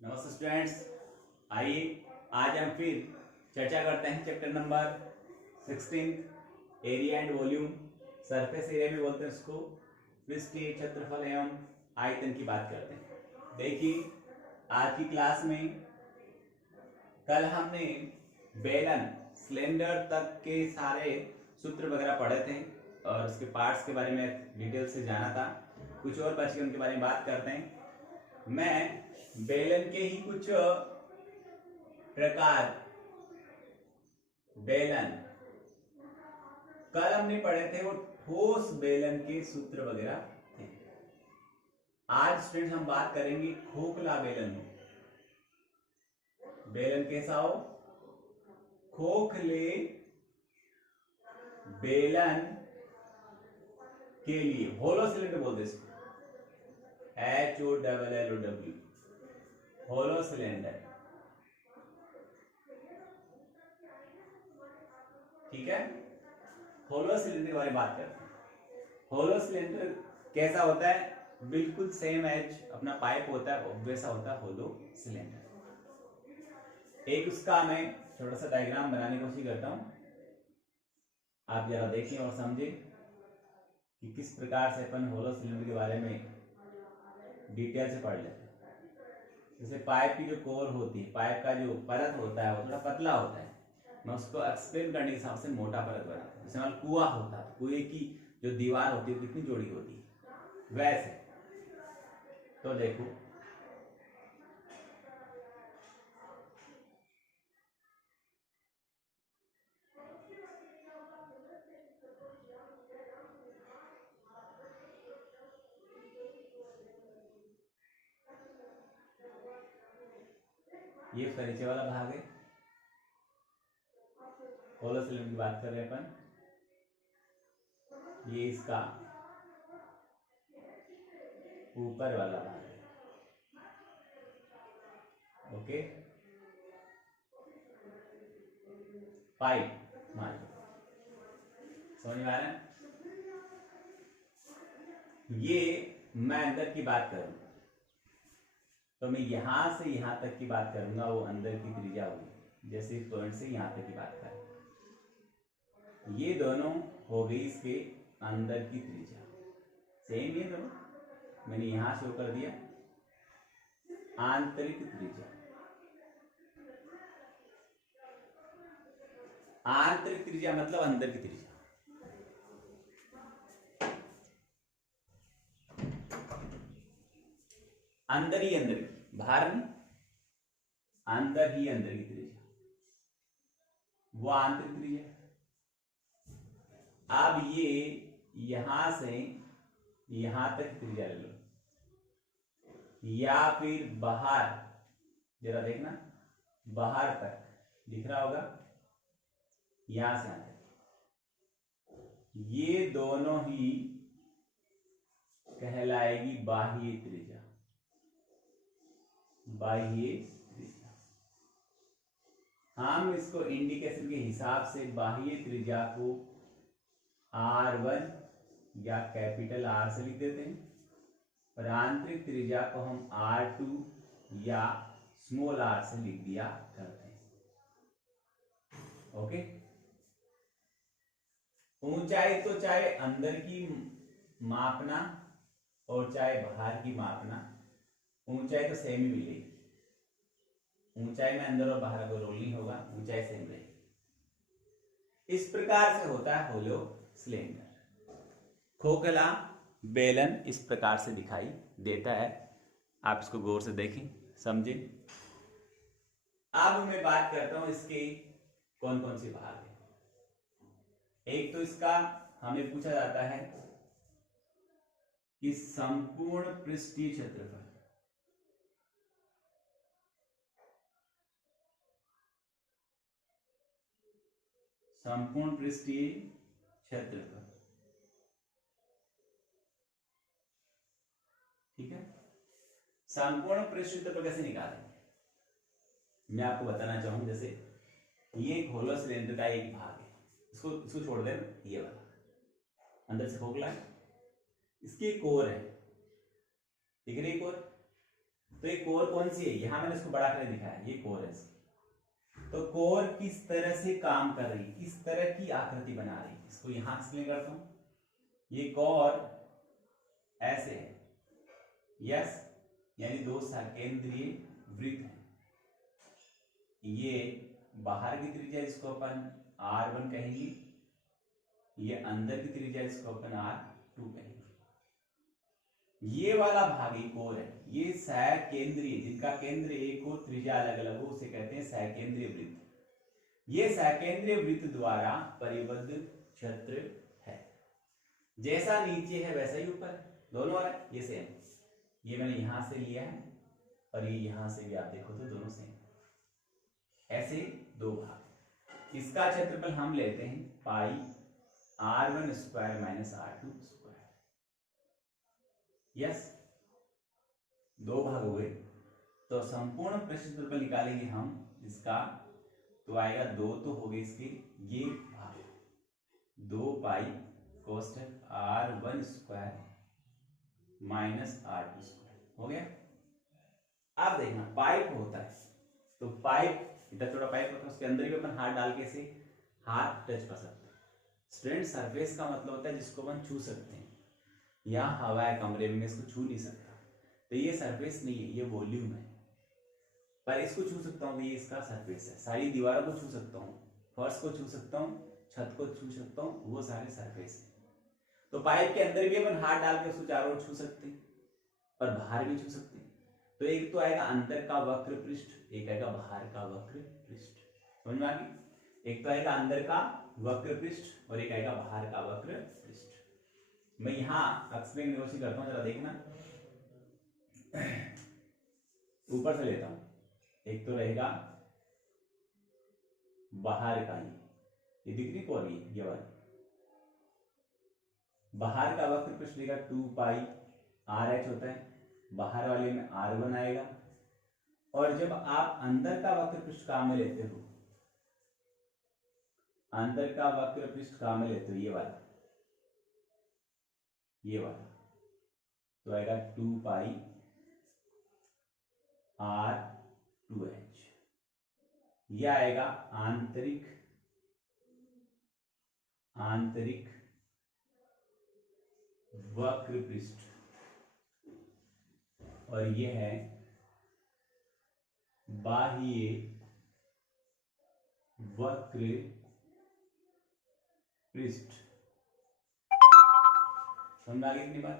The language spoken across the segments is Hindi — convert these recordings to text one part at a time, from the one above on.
नमस्ते स्टूडेंट्स, आइए आज हम फिर चर्चा करते हैं chapter number 16 area and volume. Surface area भी बोलते हैं उसको। पृष्ठीय क्षेत्रफल एवं आयतन की बात करते हैं। देखिए आज की क्लास में कल हमने बेलन सिलेंडर तक के सारे सूत्र वगैरह पढ़े थे और उसके पार्ट्स के बारे में डिटेल से जाना था। कुछ और बच के उनके बारे में बात करते हैं। मैं बेलन के ही कुछ प्रकार बेलन कल हमने पढ़े थे, वो ठोस बेलन के सूत्र वगैरह थे। आज स्टूडेंट हम बात करेंगे खोखला बेलन। बेलन कैसा हो? खोखले बेलन के लिए होलो सिलेंडर बोलते हैं, HOLLOW होलो सिलेंडर। ठीक है, होलो सिलेंडर के बारे में बात करते हैं। होलो सिलेंडर कैसा होता है? बिल्कुल सेम एज अपना पाइप होता है वैसा होता है होलो सिलेंडर। एक उसका मैं छोटा सा डायग्राम बनाने की कोशिश करता हूं, आप जरा देखें और समझें कि किस प्रकार से अपन होलो सिलेंडर के बारे में डिटेल से पढ़ लेते हैं। जैसे पाइप की जो कोर होती है, पाइप का जो परत होता है वो थोड़ा पतला होता है। मैं उसको एक्सप्लेन करने के हिसाब से मोटा परत बनाता हूँ। जैसे मान कुआं होता है, कुएं की जो दीवार होती है कितनी चौड़ी होती है, वैसे। तो देखो ये उसका नीचे वाला भाग है। होलो सिलेंडर की बात कर रहे हैं अपन। ये इसका ऊपर वाला भाग है। ओके, पाइप मान लो, समझ में आ रहा है? ये मैं अंदर की बात करूं तो मैं यहां से यहां तक की बात करूंगा, वो अंदर की त्रिज्या होगी। जैसे इस पॉइंट से यहां तक की बात करें, ये दोनों हो गई इसके अंदर की त्रिज्या। सेम ये दोनों मैंने यहां शो कर दिया आंतरिक त्रिज्या। आंतरिक त्रिज्या मतलब अंदर की त्रिज्या। अंदर ही अंदर की, बाहर नहीं, अंदर ही अंदर की त्रिज्या वो आंतरिक त्रिज्या। अब ये यहां से यहां तक त्रिज्या ले लो, या फिर बाहर, जरा देखना, बाहर तक दिख रहा होगा, यहां से यहां तक, ये दोनों ही कहलाएगी बाह्य त्रिज्या। बाह्य त्रिज्या हम इसको इंडिकेशन के हिसाब से बाह्य त्रिज्या को R1 या कैपिटल R से लिख देते हैं, और आंतरिक त्रिज्या को हम R2 या स्मॉल r से लिख दिया करते हैं। ओके, ऊंचाई तो चाहे अंदर की मापना और चाहे बाहर की मापना, ऊंचाई तो सेम ही मिलेगी। ऊंचाई में अंदर और बाहर कोई रोल नहीं होगा, ऊंचाई सेम रहेगी। इस प्रकार से होता है होलो सिलेंडर। खोखला बेलन इस प्रकार से दिखाई देता है। आप इसको गौर से देखें, समझें। अब मैं बात करता हूं इसके कौन कौन से भाग हैं। एक तो इसका हमें पूछा जाता है कि संपूर्ण पृष्ठीय क्षेत्रफल। संपूर्ण पृष्ठीय क्षेत्रफल, ठीक है। संपूर्ण पृष्ठीय क्षेत्रफल कैसे निकालेंगे मैं आपको बताना चाहूंगा। जैसे ये एक होलो सिलेंडर का एक भाग है, इसको इसको छोड़ दें, ये वाला अंदर से खोखला है, इसकी कोर है, दिख रही कोर, तो ये कोर कौन सी है, यहां मैंने इसको बड़ा करके दिखाया, ये कोर है। तो कोर किस तरह से काम कर रही है, किस तरह की आकृति बना रही है, इसको यहां एक्सप्लेन करता हूं। ये कोर ऐसे है, यस, यानी दो सकेंद्रीय वृत्त है। ये बाहर की त्रिज्या इसको अपन R1 कहेंगे, ये अंदर की त्रिज्या इसको अपन R2 कहेंगे। ये वाला भाग ही कोर है, ये सकेंद्रीय, जिनका केंद्र एक और त्रिज्या अलग अलग हो उसे कहते हैं सकेंद्रीय वृत्त। ये सकेंद्रीय वृत्त द्वारा परिबद्ध क्षेत्र है। जैसा नीचे है वैसा ही ऊपर, दोनों है ये सेम। ये मैंने यहां से लिया है और ये यहां से भी, आप देखो तो दोनों सेम, ऐसे दो भाग। इसका क्षेत्रफल हम लेते हैं पाई R1 square minus R2 square. Yes, दो भाग हो गए। तो संपूर्ण पृष्ठ क्षेत्रफल निकालेंगे हम इसका, तो आएगा 2 तो हो गए इसके ये भाग, 2 पाई कोष्टक R1 square minus R2 square हो गया। अब देखना पाइप होता है, तो पाइप इतना छोटा पाइप होता है, उसके अंदर भी अपन हाथ डाल के से हाथ टच कर सकते हैं। स्ट्रेंट सरफेस का मतलब होता है जिसको अपन छू सकते हैं। यहाँ हवा है कमरे में, इसको छू नहीं सकता, तो ये सरफेस नहीं है, ये वॉल्यूम है। पर इसको छू सकता हूँ, ये इसका सरफेस है। सारी दीवारों को छू सकता हूँ, फर्श को छू सकता हूँ, छत को छू सकता हूँ, वो सारे सरफेस है। तो पाइप के अंदर भी अपन हाथ डाल के उसको चारों ओर छू सकते हैं और बाहर भी छू सकते हैं। तो एक तो आएगा अंदर का वक्र पृष्ठ, एक आएगा बाहर का वक्र पृष्ठ। समझ में आ गई? एक तो आएगा अंदर का वक्र पृष्ठ और एक आएगा बाहर का वक्र पृष्ठ। मैं यहाँ एक्सप्लेन कोशिश करता हूँ, जरा देखना। ऊपर से लेता हूँ, एक तो रहेगा बाहर का, ये दिख रही कौन, ये वाली बाहर का वक्र पृष्ठ रहेगा 2 पाई RH होता है, बाहर वाले में R1 आएगा। और जब आप अंदर का वक्र पृष्ठ काम में लेते हो, अंदर का वक्र पृष्ठ काम में लेते हो, ये वाला तो आएगा 2 पाई R2H। यह आएगा आंतरिक वक्र पृष्ठ, और यह है बाह्य वक्र पृष्ठ। समझ आ गई इतनी बात?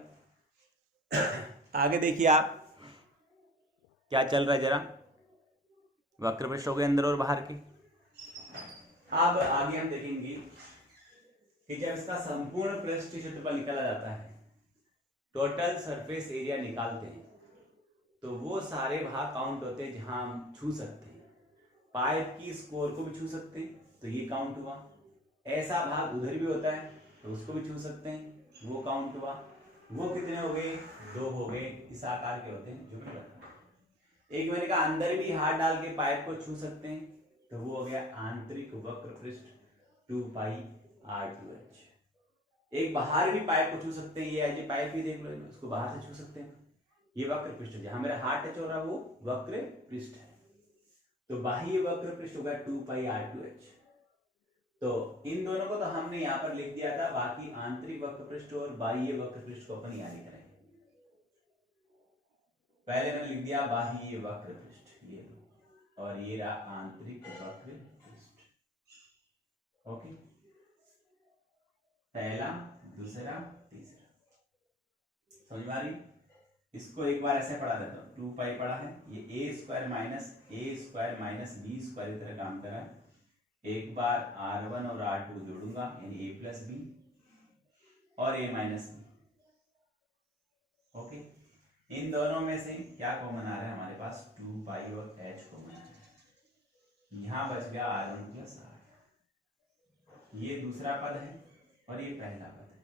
आगे देखिए आप क्या चल रहा है, जरा वक्र पृष्ठ हो गए अंदर और बाहर के। अब आगे हम देखेंगे कि जब इसका संपूर्ण पृष्ठ क्षेत्रफल निकाला जाता है, टोटल सरफेस एरिया निकालते हैं, तो वो सारे भाग काउंट होते हैं जहां हम छू सकते हैं। पाइप की स्कोर को भी छू सकते हैं, तो ये काउंट हुआ। ऐसा भाग उधर भी होता है तो उसको भी छू सकते हैं, वो काउंट हुआ। वो कितने हो गए? 2 हो गए। इस आकार के होते हैं जो मैं बताऊं। एक मैंने कहा अंदर भी हाथ डाल के पाइप को छू सकते हैं, तो वो हो गया आंतरिक वक्र पृष्ठ 2 पाई R2H। एक बाहर भी पाइप को छू सकते हैं, ये पाइप भी देख लो, उसको बाहर से छू सकते हैं। ये वक्र पृष्ठ जहां मेरा हाथ टच हो रहा है वो वक्र पृष्ठ है। तो बाह्य वक्र पृष्ठ होगा 2 पाई R2H। तो इन दोनों को तो हमने यहाँ पर लिख दिया था, बाकी आंतरिक वक्र पृष्ठ और बाह्य वक्र पृष्ठ को अपन याद करेंगे। पहले मैंने लिख दिया बाह्य वक्र पृष्ठ, ये और ये रहा आंतरिक वक्र पृष्ठ। ओके, पहला, दूसरा, तीसरा। समझ में आ रही? इसको एक बार ऐसे पढ़ा देता हूँ। 2 पाई पढ़ा है, ये a square minus b square की तरह काम कर रहा है। एक बार R1 और R2 को जोड़ूंगा, यानी a प्लस बी और a माइनस बी। ओके, इन दोनों में से क्या कॉमन आ रहा है हमारे पास? 2 पाई और h कॉमन आ रहा है। यहां बच गया R1 प्लस R। ये दूसरा पद है और ये पहला पद है।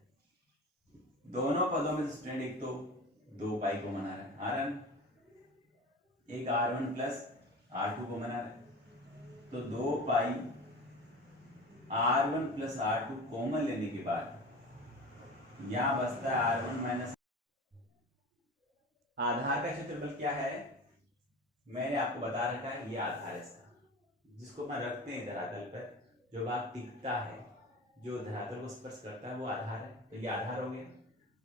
दोनों पदों में स्टूडेंट एक तो 2 पाई को मना रहा है, एक R1 प्लस R2 को मना रहा है। तो 2 पाई R1 प्लस R2 कॉमन लेने के बाद यहां बचता है R1 माइनस। आधार का क्षेत्रफल क्या है? मैंने आपको बता रखा है ये आधार है इसका, जिसको मैं रखते हैं धरातल पर, जो भाग टिकता है, जो धरातल को स्पर्श करता है वो आधार है। तो ये आधार हो गया।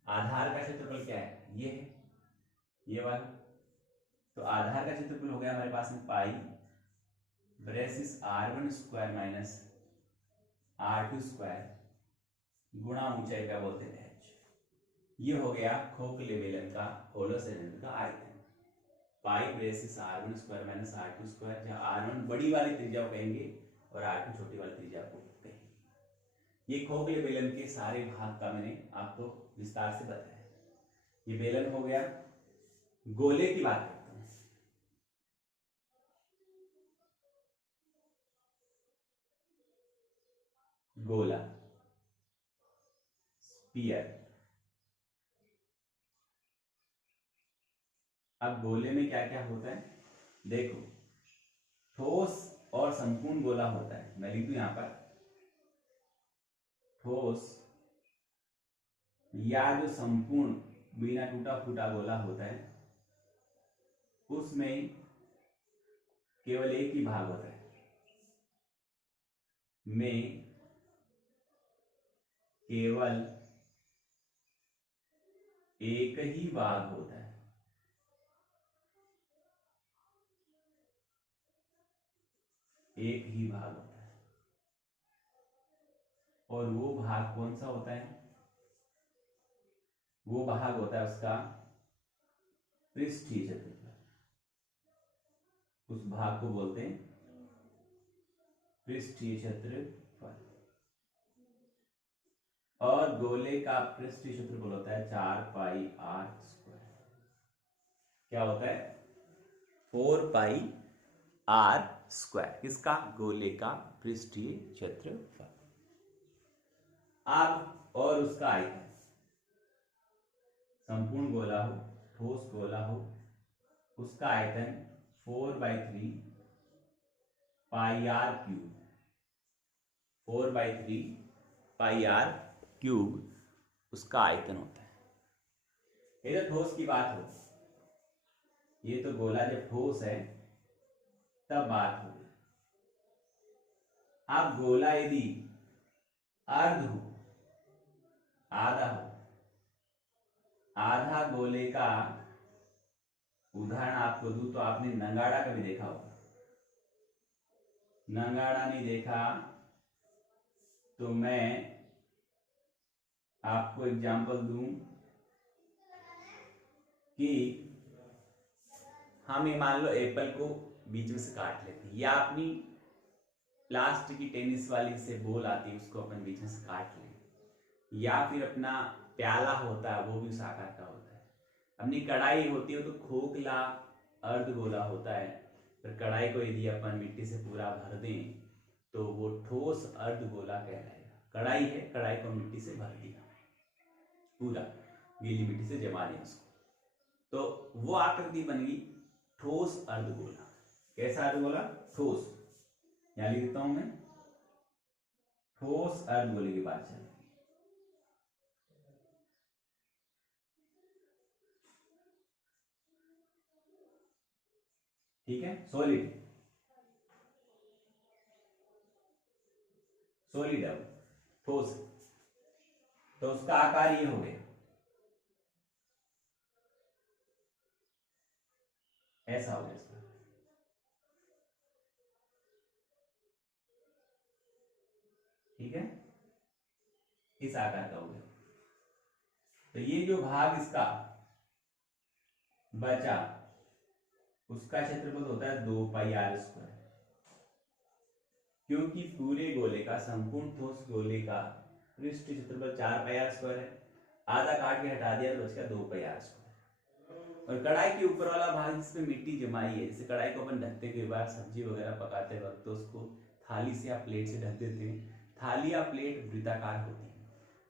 आधार का क्षेत्रफल क्या है, ये है, ये वाला। तो आधार का क्षेत्रफल हो गया हमारे पास में pi braces r1 square minus r2 square गुणा ऊंचाई का बोलते हैं h। ये हो गया खोखले बेलन का होलो सिलेंडर का आयतन, pi braces r1 square minus r2 square, जहाँ r1 बड़ी वाली त्रिज्या को कहेंगे और r2 छोटी वाली त्रिज्या को कहेंगे। ये खोखले बेलन के सारे भाग का मैंने आपको विस्तार से बताया। ये बेलन हो गया। गोले की बात करते हैं। गोला, स्फीयर। अब गोले में क्या क्या होता है देखो, ठोस और संपूर्ण गोला होता है। मैं लिख दूं यहां पर ठोस या जो संपूर्ण बिना टूटा फूटा गोला होता है, उसमें केवल एक ही भाग होता है, में केवल एक ही भाग होता है। एक ही भाग होता है। और वो भाग कौन सा होता है, वो भाग होता है उसका पृष्ठीय क्षेत्रफल। उस भाग को बोलते हैं पृष्ठीय क्षेत्रफल। और गोले का पृष्ठीय क्षेत्रफल होता है 4 पाई r स्क्वायर। क्या होता है 4 पाई r स्क्वायर, किसका, गोले का पृष्ठीय क्षेत्रफल। अब और उसका आयतन, संपूर्ण गोला हो, ठोस गोला हो, उसका आयतन 4/3 पाई r क्यूब, 4/3 पाई r क्यूब उसका आयतन होता है। ये तो ठोस की बात हो, ये तो गोला जब ठोस है तब बात होगी। अब गोला यदि अर्ध हो, आधा हो, आधा गोले का उदाहरण आपको दूं तो आपने नंगाड़ा कभी देखा होगा। नंगाड़ा नहीं देखा तो मैं आपको एग्जांपल दूं कि हम ये मान लो एप्पल को बीच में से काट लेते हैं, या अपनी प्लास्टिक की टेनिस वाली से बॉल आती है उसको अपन बीच में से काट लें, या फिर अपना प्याला होता है वो भी उस आकार का होता है। अपनी कढ़ाई होती है तो खोखला अर्ध गोला होता है, फिर कढ़ाई को यदि अपन मिट्टी से पूरा भर दें तो वो ठोस अर्ध गोला कहलाएगा। कढ़ाई है, कढ़ाई को मिट्टी से भर दिया पूरा, गीली मिट्टी से जमा दिया उसको, तो वो आकृति बन गई ठोस अर्धगोला। कैसा अर्धगोला, ठोस। यहां लिख देता हूं मैं, ठोस अर्धगोले की बात चल रही है। ठीक है, सॉलिड, सॉलिड है ठोस, तो उसका आकार ये हो गया, ऐसा हो गया इसका। ठीक है, इस आकार का हो गया। तो ये जो भाग इसका बचा उसका क्षेत्रफल होता है 2 पाई r स्क्वायर, क्योंकि पूरे गोले का, संपूर्ण ठोस गोले का पृष्ठीय क्षेत्रफल 4 पाई r स्क्वायर है। आधा काट के हटा दिया तो बच गया 2 पाई r स्क्वायर। और कढ़ाई के ऊपर वाला भाग जिसमें मिट्टी जमाई है, जैसे कढ़ाई को अपन ढकते के बाद सब्जी वगैरह पकाते वक्त तो उसको थाली से या प्लेट से ढक देते हैं, थाली या प्लेट वृत्ताकार होती है,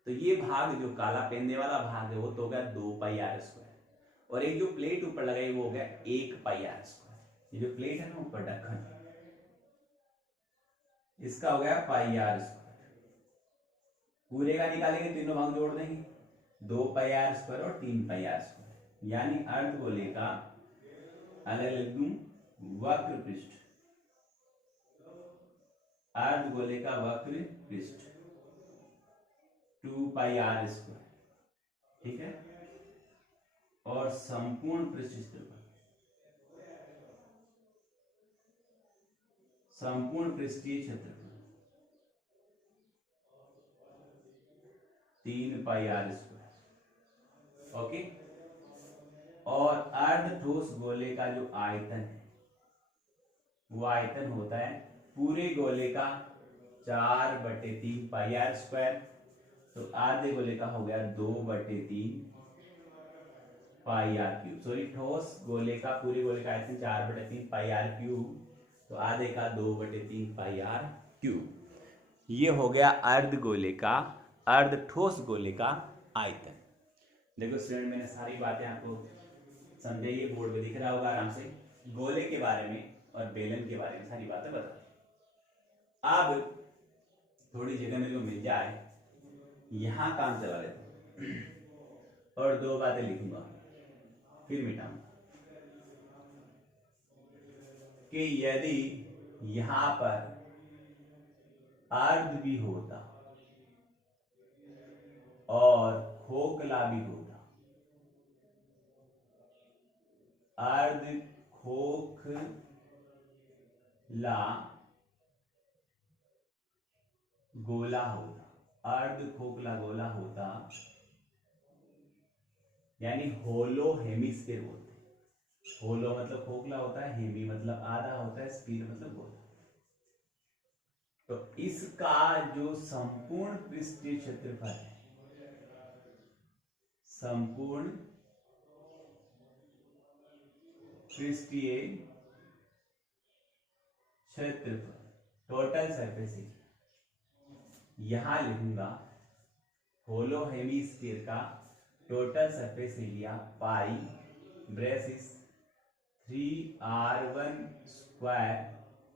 तो ये भाग जो काला पेंदे वाला भाग है वो तो हो गया 2 पाई r स्क्वायर, और एक जो प्लेट ऊपर लगाई वो हो गया 1 पाई r स्क्वायर। ये जो प्लेट है ना ऊपर ढक्कन, इसका हो गया पाई r स्क्वायर। पूरे का निकालेंगे, तीनों भाग जोड़ देंगे, 2 पाई r स्क्वायर और 3 पाई r स्क्वायर, यानी अर्धगोले का अलग लिख दूं वक्र पृष्ठ, अर्धगोले का वक्र पृष्ठ 2 पाई आर स्क्वायर, ठीक है। और संपूर्ण पृष्ठ क्षेत्रफल, संपूर्ण पृष्ठीय क्षेत्रफल 3 पाई आर स्क्वायर, ओके। और अर्ध ठोस गोले का जो आयतन है वो आयतन होता है पूरे गोले का 4/3 पाई आर स्क्वायर, तो आधे गोले का हो गया 2/3 पाई आर क्यूब। सॉरी, ठोस गोले का, पूरे गोले का आयतन 4/3 पाई आर क्यूब, तो आधे का 2/3 पाई आर क्यूब। ये हो गया अर्ध गोले का, अर्ध ठोस गोले का आयतन। देखो स्टूडेंट, मैंने सारी बातें आपको समझाई है, बोर्ड पे दिख रहा होगा आराम से। गोले के बारे में और बेलन के बारे में सारी बातें बता दी। अब थोड़ी जगह मेरे को मिल जाए, यहां काम चला लेते और 2 बातें लिखूंगा फिर मिटाऊंगा कि यदि यहां पर अर्ध भी होता और खोखला भी होता, अर्ध खोखला गोला होता, अर्ध खोखला गोला होता, यानी होलो हेमिस्फीयर बोलते हैं। होलो मतलब खोखला होता है, हेमी मतलब आधा होता है, स्फीयर मतलब गोला। तो इसका जो संपूर्ण पृष्ठीय क्षेत्रफल है, संपूर्ण पृष्ठीय क्षेत्रफल, टोटल सरफेस एरिया, यहां लिखूंगा होलो हेमिस्फीयर का total surface area pi braces 3r1 square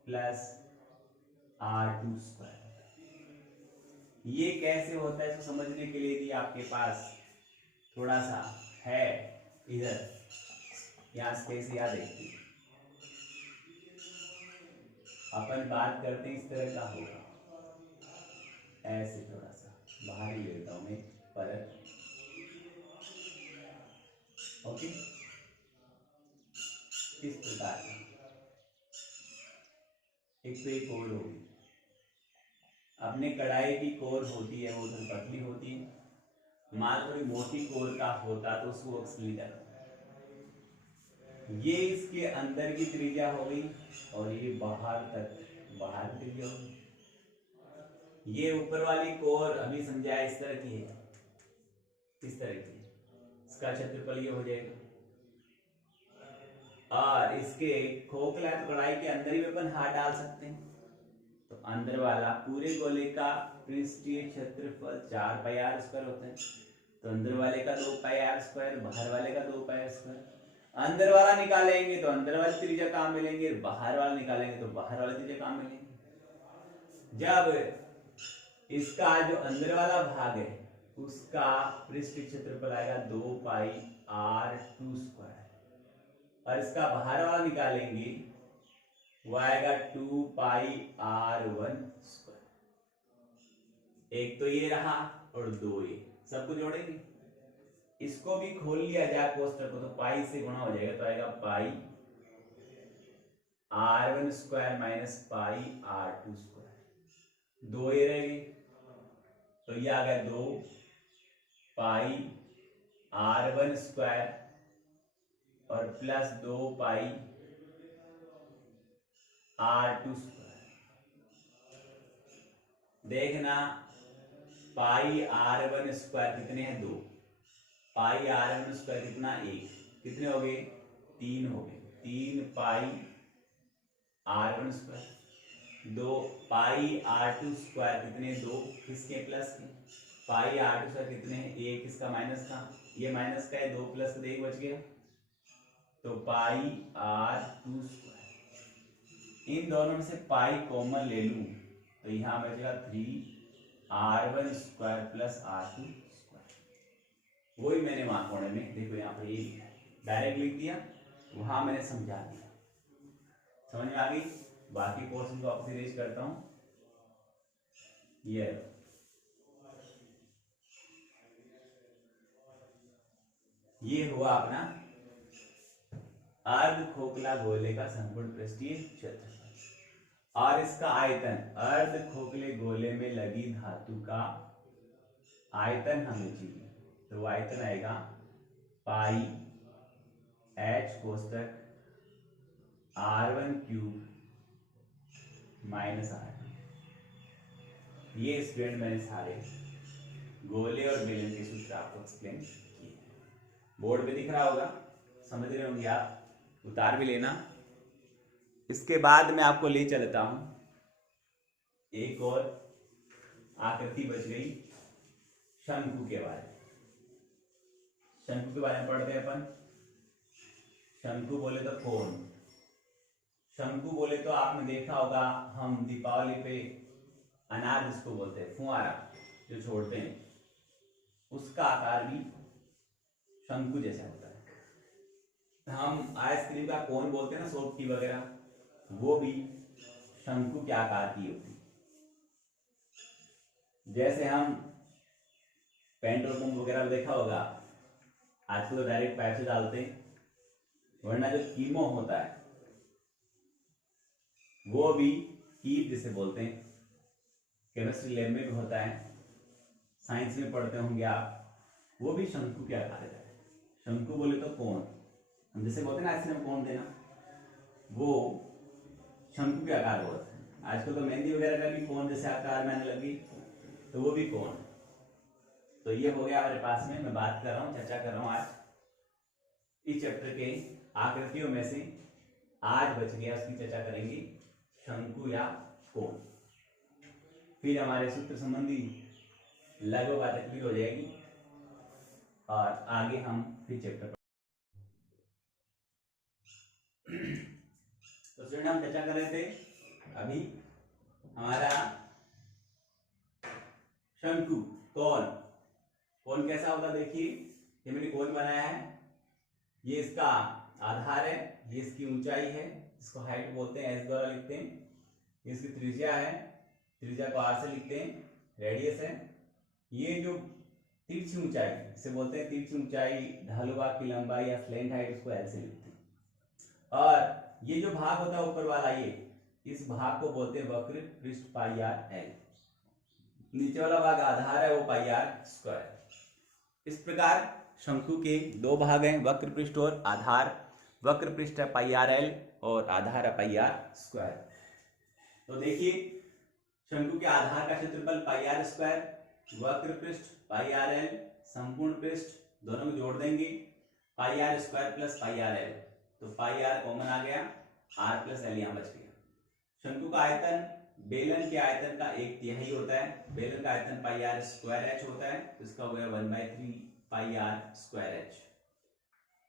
plus r2 square. ये कैसे होता है इसको समझने के लिए यदि आपके पास थोड़ा सा है इधर, यहां स्पेस याद है, अपन बात करते हैं इस तरह का होगा, ऐसे थोड़ा सा बाहर ही लेता हूं मैं परत, ओके। इस प्रकार एक तो एक कोर होगी, अपने कढ़ाई की कोर होती है वो तो पतली होती है, मान थोड़ी मोटी कोर का होता तो उसको सिलेंडर, ये इसके अंदर की त्रिज्या हो गई और ये बाहर तक बाहर की त्रिज्या हो गई। ये ऊपर वाली कोर अभी समझाया इस तरह की है, इस तरह की, इसका क्षेत्रफल ये हो जाएगा। और इसके खोखला तो कढ़ाई के अंदर ही अपन हाथ डाल सकते हैं, तो अंदर वाला पूरे गोले का पृष्ठीय क्षेत्रफल 4 पाई आर स्क्वायर होता है, तो अंदर वाले का 2 पाई आर स्क्वायर, बाहर वाले का 2 पाई आर स्क्वायर। अंदर वाला निकालेंगे तो अंदर वाली त्रिज्या काम मिलेंगे, बाहर वाला निकालेंगे तो बाहर वाली त्रिज्या काम मिलेंगे। जब इसका जो अंदर वाला भाग है उसका पृष्ठीय क्षेत्रफल आएगा 2 पाई r2 स्क्वायर, और इसका बाहर वाला निकालेंगे वो आएगा 2 पाई r1 स्क्वायर। एक तो ये रहा और 2 ये, सबको जोड़ेंगे, इसको भी खोल लिया जाए कोष्टक को तो पाई से गुणा हो जाएगा, तो आएगा पाई r1 square minus pi r2 square, 2 ये रहेंगे, तो ये आ गया 2 पाई r1 स्क्वायर और प्लस 2 पाई r2 स्क्वायर। देखना पाई r1 स्क्वायर कितने हैं, 2, पाई r1 स्क्वायर कितना, 1, कितने हो गए, 3 हो गए, 3 पाई r1 स्क्वायर, 2 पाई r2 स्क्वायर कितने, 2, किसके प्लस के, पाई r2 स्क्वायर कितने हैं, 1, किसका माइनस का, ये माइनस का है, 2 प्लस का 1 बच गया, तो पाई r2 स्क्वायर। इन दोनों में से पाई कॉमन ले लूं तो यहां बचेगा 3r1 square plus r2 square. वही मैंने वहां कोने में देखो यहाँ पर ये डायरेक्ट लिख दिया, वहां मैंने समझा दिया। समझ में आ गई? बाकी पोर्शन को आपसे इरेज करता हूं। ये हुआ अपना अर्ध खोखला गोले का संपूर्ण पृष्ठीय क्षेत्रफल और इसका आयतन, अर्ध खोखले गोले में लगी धातु का आयतन हमें चाहिए, तो वो आयतन आएगा पाई h कोष्टक r1 cube minus r2। ये स्टूडेंट मैंने सारे गोले और बेलन के सूत्र आपको एक्सप्लेन किए। बोर्ड पे दिख रहा होगा, समझ रहे होंगे आप, उतार भी लेना। इसके बाद मैं आपको ले चलता हूं, एक और आकृति बच गई शंकु के बारे में। शंकु के बारे में पढ़ते हैं अपन। शंकु बोले तो कोण, शंकु बोले तो आपने देखा होगा हम दीपावली पे अनार जिसको बोलते हैं, फुहारा जो छोड़ते हैं, उसका आकार भी शंकु जैसा होता है। हम आइसक्रीम का कोन बोलते हैं ना, सोपटी वगैरह, वो भी शंकु के आकार की होती है। जैसे हम पेट्रोल पंप वगैरह देखा होगा, आजकल तो डायरेक्ट पाइप से डालते हैं, वरना जो कीमो होता है वो भी कीप जिसे बोलते हैं, केमिस्ट्री लैब में भी होता है, साइंस में पढ़ते होंगे आप, वो भी शंकु के आकार का है। शंकु बोले तो कोण, हम जैसे बोलते हैं ना आइसक्रीम कोण देना, वो शंकु के आकार होता है। आजकल तो मेहंदी वगैरह का भी कोण जैसे आकार में आने लगी, तो वो भी कोण। तो ये हो गया हमारे पास में, मैं बात कर रहा हूँ, चर्चा कर रहा हूँ आज इस चैप्टर के आकृतियों में से। आज बच गया, उसकी चर्चा करेंगे शंकु या कोण। फिर हमारे सूत्र संबंधी लघु बातें क्लियर हो जाएगी और आगे हम फिर चैप्टर तो स्टूडेंट हम चर्चा कर रहे थे अभी हमारा शंकु कोण कैसा होता, देखिए ये मैंने कोण बनाया है, ये इसका आधार है, ये इसकी ऊंचाई है, इसको हाइट बोलते हैं, एस द्वारा लिखते हैं, ये इसकी त्रिज्या है, त्रिज्या को आर से लिखते हैं, रेडियस है, ये जो तिरछी ऊंचाई इसे बोलते हैं तिरछी ऊंचाई, ढालू भाग की लंबाई या स्लैंट हाइट, उसको एल से लिखते हैं। और ये जो भाग होता है ऊपर वाला, ये इस भाग को बोलते हैं वक्र पृष्ठ पाई आर एल। नीचे वाला भाग आधार है, वो पाई आर स्क्वायर। इस प्रकार शंकु के दो भाग हैं, वक्र पृष्ठ और आधार। वक्र पृष्ठ है पाई आर एल और आधार है पाई आर स्क्वायर। तो देखिए शंकु के आधार का क्षेत्रफल पाई आर स्क्वायर, वक्र पृष्ठ पाई आर एल, संपूर्ण पृष्ठ दोनों को जोड़ देंगे, pi R square plus pi R L, तो पाई आर कॉमन आ गया, आर प्लस एल यहां बच गया। शंकु का आयतन बेलन के आयतन का 1/3 होता है। बेलन का आयतन पाई आर स्क्वायर एच होता है, तो इसका हो गया 1/3 पाई आर स्क्वायर एच।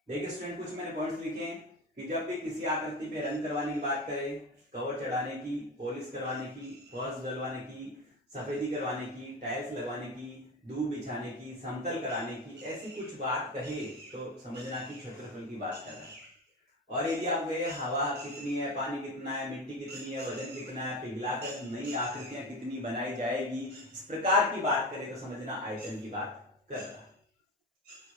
देखिए स्टूडेंट कुछ मैंने पॉइंट्स लिखे हैं कि जब भी किसी आकृति पे रंग करवाने की बात करें, कवर चढ़ाने की, पॉलिश करवाने की, फर्श डलवाने की, सफेदी करवाने की, टाइल्स लगवाने की, दूब बिछाने की, समतल कराने की, ऐसी कुछ बात कहे तो समझना कि क्षेत्रफल की बात कर रहा है। और यदि आप कहे हवा कितनी है, पानी कितना है, मिट्टी कितनी है, वजन कितना है, पिघलाकर नई आकृतियां कितनी बनाई जाएगी, इस प्रकार की बात करें तो समझना आयतन की बात कर रहा है।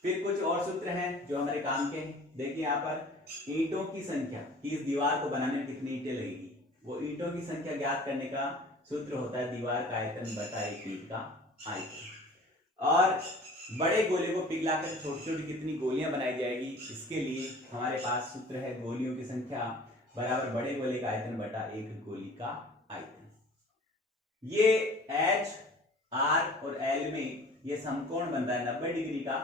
फिर कुछ और सूत्र हैं जो हमारे काम के हैं। देखिए यहाँ पर ईंटों की संख्या कि इस दीवार को बनाने में कितनी ईंटें लगेगी, वो ईंटों की संख्या ज्ञात करने का सूत्र होता है दीवार का आयतन बटा एक ईंट का आयतन। और बड़े गोले को पिघलाकर छोटी छोटी कितनी गोलियां बनाई जाएगी, इसके लिए हमारे पास सूत्र है गोलियों की संख्या बराबर बड़े गोले का आयतन बटा एक गोली का आयतन। ये एच आर और एल में ये समकोण बन रहा है, 90 डिग्री का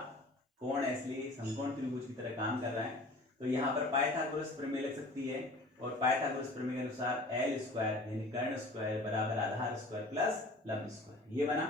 कोण है, इसलिए समकोण त्रिभुज की तरह काम कर रहा है। तो यहाँ पर पाइथागोरस प्रमेय लग सकती है, और पाइथागोरस प्रमेय के अनुसार एल स्क्वायर यानी कर्ण स्क्वायर बराबर आधार स्क्वायर प्लस लंब स्क्वायर। ये बना,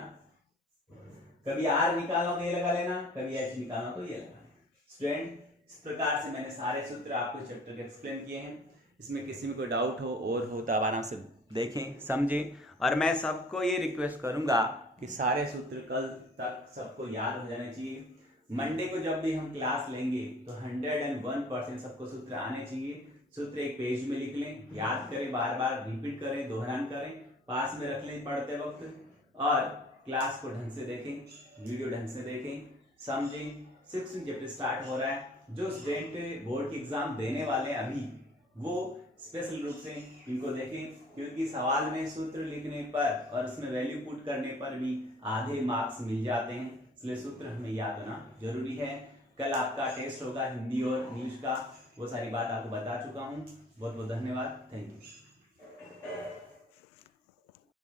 कभी आर निकालना तो ये लगा लेना, कभी एच निकालना तो ये लगा लेना। स्टूडेंट इस प्रकार से मैंने सारे सूत्र आपको चैप्टर के एक्सप्लेन किए हैं। इसमें किसी में कोई डाउट हो और हो तो आप आराम से देखें, समझें। और मैं सबको ये रिक्वेस्ट करूंगा कि सारे सूत्र कल तक सबको याद हो जाने चाहिए। मंडे को जब भी हम क्लास लेंगे तो 101% सबको सूत्र आने चाहिए। सूत्र एक पेज में लिख लें, याद करें, बार बार रिपीट करें, दोहरान करें, पास में रख लें पढ़ते वक्त, और क्लास को ढंग से देखें, वीडियो ढंग से देखें, समझें। 6th चैप्टर स्टार्ट हो रहा है। जो स्टूडेंट बोर्ड की एग्जाम देने वाले हैं अभी, वो स्पेशल रूप से इनको देखें, क्योंकि सवाल में सूत्र लिखने पर और उसमें वैल्यू पुट करने पर भी आधे मार्क्स मिल जाते हैं, इसलिए सूत्र हमें याद होना जरूरी है। कल आपका टेस्ट होगा हिंदी और इंग्लिश का, वो सारी बात आपको बता चुका हूँ। बहुत बहुत धन्यवाद, थैंक यू।